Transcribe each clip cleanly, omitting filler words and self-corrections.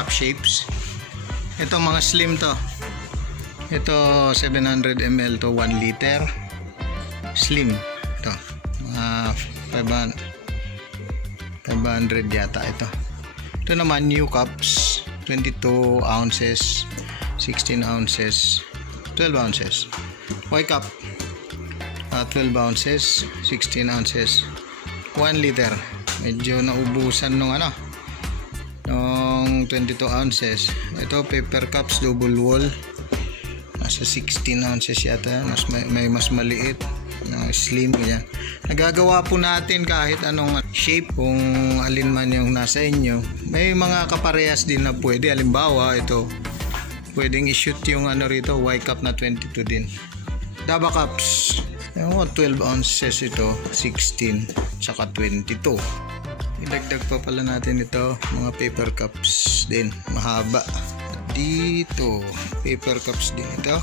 cup shapes. Ito mga slim to. Ito 700 ml to 1 liter. Slim. Ito. 500 yata ito. Ito naman new cups. 22 ounces, 16 ounces, 12 ounces. Y cup. 12 ounces, 16 ounces, 1 liter. Medyo naubusan nung nung 22 ounces. Ito paper cups double wall, nasa 16 ounces yata. May mas maliit na slim yan. Nagagawa po natin kahit anong shape, kung alin man yung nasa inyo. May mga kaparehas din na pwede. Halimbawa ito, pwedeng i-shoot yung rito, Y cup na 22 din. Daba cups, yung 12 ounces ito, 16 tsaka 22. Ilagdag pa pala natin ito, mga paper cups din, mahaba. Dito, paper cups din ito.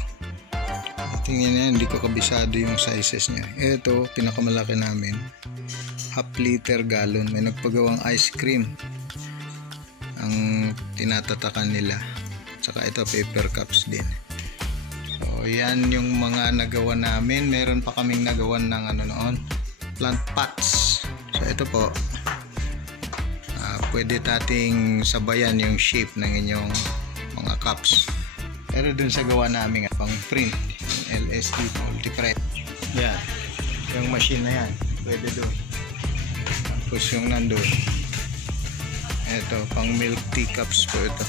Tingnan niya, hindi ko kabisado yung sizes niya. Ito, pinakamalaki namin, half liter gallon. May nagpagawang ice cream ang tinatatakan nila. Tsaka ito, paper cups din. So, yan yung mga nagawa namin. Meron pa kaming nagawan ng noon, plant pots. So, ito po, pwede nating sabayan yung shape ng inyong mga cups. Pero dun sa gawa namin pang print, LSD multi-print. Yan, yung machine na yan, pwede dun. Tapos yung nandun, ito, pang milk tea cups po ito.